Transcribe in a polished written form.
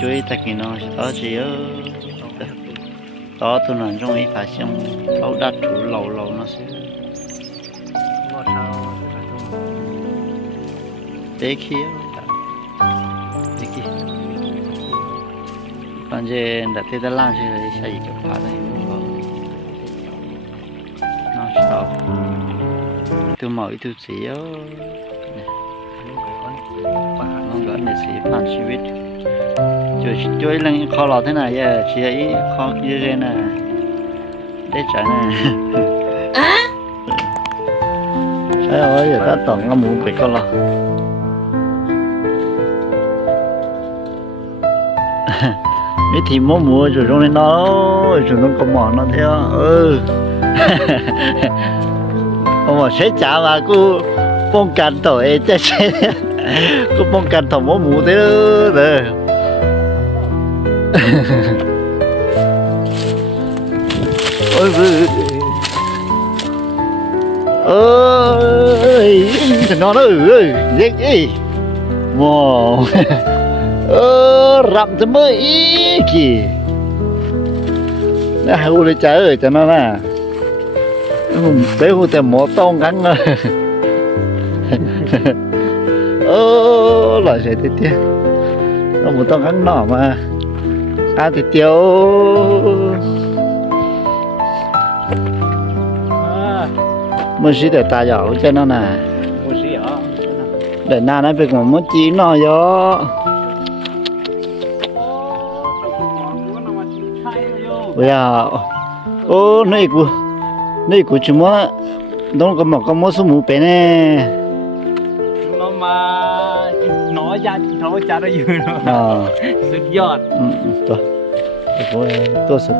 chuối ta kia nó đó chỉ ở đó tôi nói trong ấy phải xem lâu đắt thủ lâu lâu nó sẽ để kia còn giờ đặt thế ta làm gì đấy sai gì cái phá này nó sao tôi mỗi tôi chỉ ở nó gọi là chỉ phảnชีวิตช่วยเรื่องข้อหลอดเท่าไหร่เชียร์ข้อเยอะๆนะได้ใจนะใช่เหรออย่าตัดต่อกับหมูไปก็หรอวิธีหมูอยู่ตรงนี้เนาะอยู่ตรงกระหม่อมนั่นเท่ากระหม่อมใช้จ่ามากูป้องกันตัวเองจะใช้กูป้องกันตัวหมูเด้อเด้อเอ้ยจะนอนเอ้ยเด็กเอ้ยมองรำจะเมื่ออีกี่น่าหูเลยจ้าเอ้ยจะนอนน่ะเดี๋ยวแต่หมอต้องกันเลยหล่อเสียทีเดียวเราหมอต้องกันหน่อมาทีเดียวมื่อสิเดี๋ยวตายเอาใช่นั่นน่ะเดี๋ยวหน้านั้นเป็นของมื่อจีนหน่อยย่อเว้ยโอ้นี่กูชิมว่าต้องก็บอกก็มั่วสมุนเป็นแน่nó mà nói ra nó chảได้อยู่เนาะสุดยอดตัวสุด